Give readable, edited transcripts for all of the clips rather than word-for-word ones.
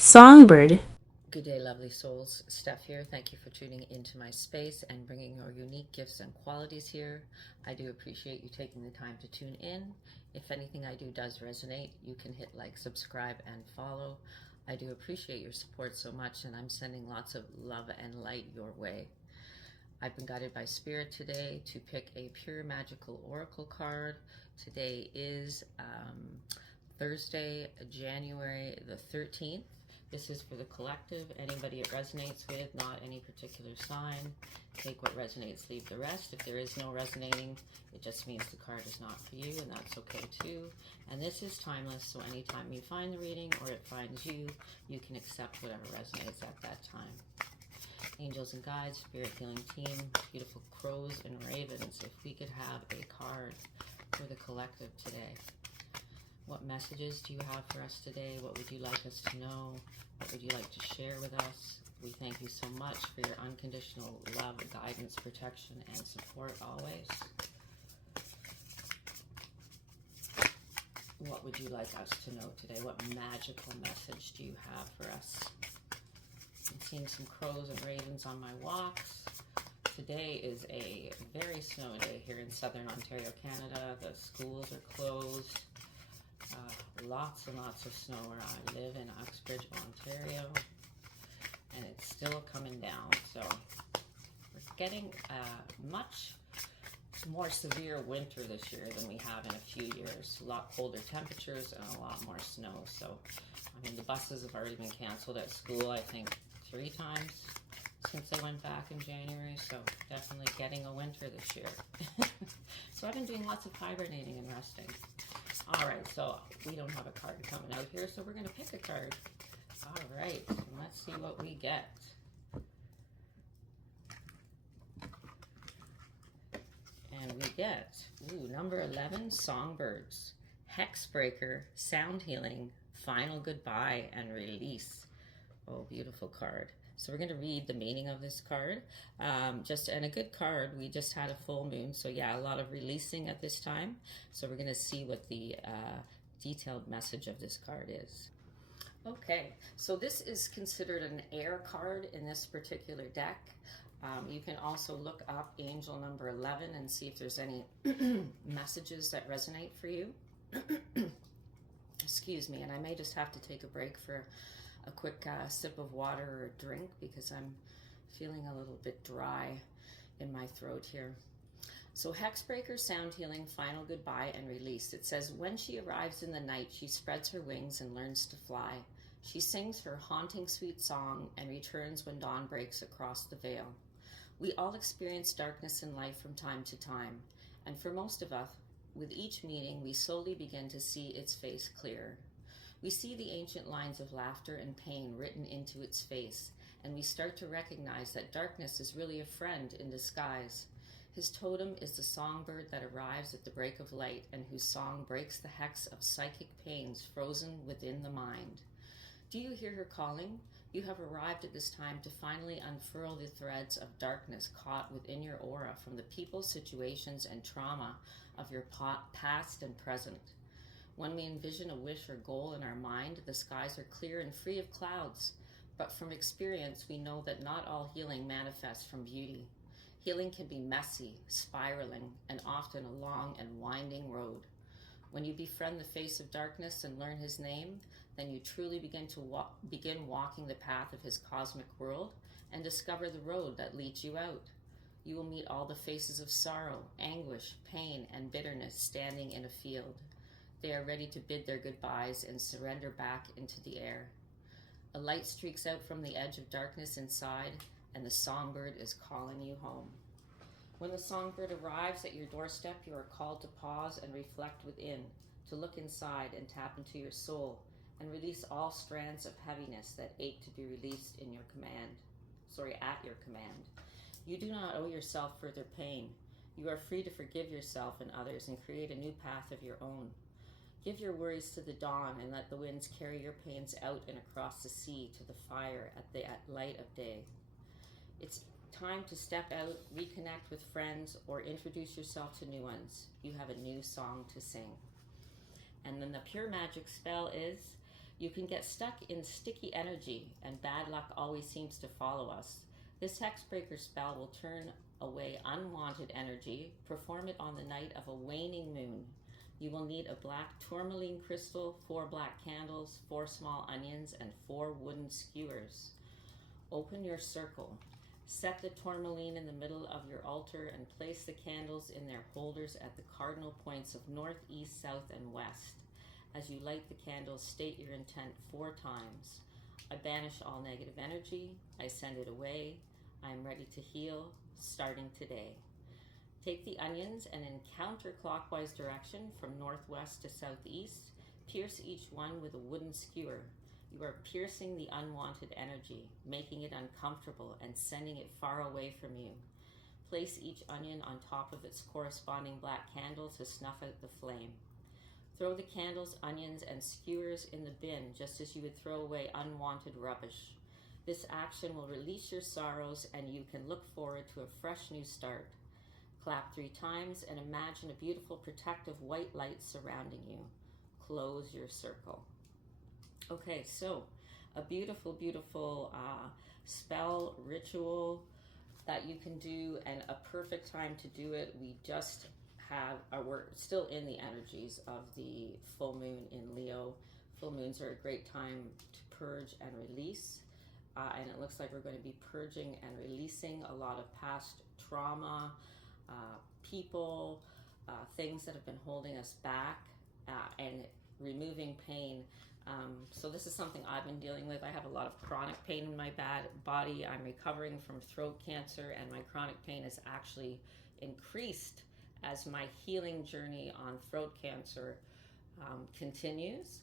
Songbird. Good day, lovely souls. Steph here. Thank you for tuning into my space and bringing your unique gifts and qualities here. I do appreciate you taking the time to tune in. If anything I do does resonate, you can hit like, subscribe, and follow. I do appreciate your support so much, and I'm sending lots of love and light your way. I've been guided by Spirit today to pick a pure magical oracle card. Today is Thursday, January the 13th. This is for the collective, anybody it resonates with, not any particular sign. Take what resonates, leave the rest. If there is no resonating, it just means the card is not for you, and that's okay too. And this is timeless, so anytime you find the reading or it finds you, you can accept whatever resonates at that time. Angels and guides, spirit healing team, beautiful crows and ravens, if we could have a card for the collective today. What messages do you have for us today? What would you like us to know? What would you like to share with us? We thank you so much for your unconditional love, guidance, protection, and support always. What would you like us to know today? What magical message do you have for us? I'm seeing some crows and ravens on my walks. Today is a very snowy day here in southern Ontario, Canada. The schools are closed. Lots and lots of snow where I live in Uxbridge, Ontario, and it's still coming down. So we're getting a much more severe winter this year than we have in a few years. A lot colder temperatures and a lot more snow. So, I mean, the buses have already been canceled at school, I think, 3 times since I went back in January. So definitely getting a winter this year. So I've been doing lots of hibernating and resting. All right, so we don't have a card coming out here, so we're going to pick a card. All right, let's see what we get. And we get, number 11, Songbirds. Hexbreaker, Sound Healing, Final Goodbye, and Release. Oh, beautiful card. So we're going to read the meaning of this card. And a good card. We just had a full moon. So yeah, a lot of releasing at this time. So we're going to see what the detailed message of this card is. Okay, so this is considered an air card in this particular deck. You can also look up angel number 11 and see if there's any messages that resonate for you. Excuse me, and I may just have to take a break for a quick sip of water or a drink because I'm feeling a little bit dry in my throat here. So Hexbreaker, Sound Healing, Final Goodbye, and Release. It says, when she arrives in the night, she spreads her wings and learns to fly. She sings her haunting sweet song and returns when dawn breaks across the veil. We all experience darkness in life from time to time, and for most of us, with each meeting, we slowly begin to see its face clearer. We see the ancient lines of laughter and pain written into its face, and we start to recognize that darkness is really a friend in disguise. His totem is the songbird that arrives at the break of light and whose song breaks the hex of psychic pains frozen within the mind. Do you hear her calling? You have arrived at this time to finally unfurl the threads of darkness caught within your aura from the people, situations, and trauma of your past and present. When we envision a wish or goal in our mind, the skies are clear and free of clouds. But from experience, we know that not all healing manifests from beauty. Healing can be messy, spiraling, and often a long and winding road. When you befriend the face of darkness and learn his name, then you truly begin walking the path of his cosmic world and discover the road that leads you out. You will meet all the faces of sorrow, anguish, pain, and bitterness standing in a field. They are ready to bid their goodbyes and surrender back into the air. A light streaks out from the edge of darkness inside, and the songbird is calling you home. When the songbird arrives at your doorstep, you are called to pause and reflect within, to look inside and tap into your soul, and release all strands of heaviness that ache to be released at your command. You do not owe yourself further pain. You are free to forgive yourself and others and create a new path of your own. Give your worries to the dawn and let the winds carry your pains out and across the sea to the fire at the light of day. It's time to step out, reconnect with friends, or introduce yourself to new ones. You have a new song to sing. And then the pure magic spell is You can get stuck in sticky energy, and bad luck always seems to follow us. This Hexbreaker spell will turn away unwanted energy. Perform it on the night of a waning moon. You will need a black tourmaline crystal, 4 black candles, 4 small onions, and 4 wooden skewers. Open your circle. Set the tourmaline in the middle of your altar and place the candles in their holders at the cardinal points of north, east, south, and west. As you light the candles, state your intent 4 times. I banish all negative energy. I send it away. I am ready to heal, starting today. Take the onions and in counterclockwise direction from northwest to southeast, pierce each one with a wooden skewer. You are piercing the unwanted energy, making it uncomfortable and sending it far away from you. Place each onion on top of its corresponding black candle to snuff out the flame. Throw the candles, onions, and skewers in the bin just as you would throw away unwanted rubbish. This action will release your sorrows and you can look forward to a fresh new start. Clap 3 times and imagine a beautiful protective white light surrounding you. Close your circle. Okay, so a beautiful, beautiful spell ritual that you can do, and a perfect time to do it. We just we're still in the energies of the full moon in Leo. Full moons are a great time to purge and release. And it looks like we're going to be purging and releasing a lot of past trauma, people, things that have been holding us back, and removing pain. So this is something I've been dealing with. I have a lot of chronic pain in my body. I'm recovering from throat cancer, and my chronic pain has actually increased as my healing journey on throat cancer continues.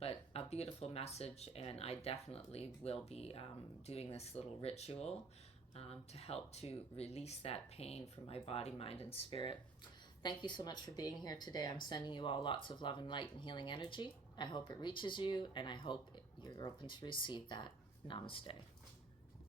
But a beautiful message, and I definitely will be doing this little ritual to help to release that pain from my body, mind, and spirit. Thank you so much for being here today. I'm sending you all lots of love and light and healing energy. I hope it reaches you, and I hope you're open to receive that. Namaste.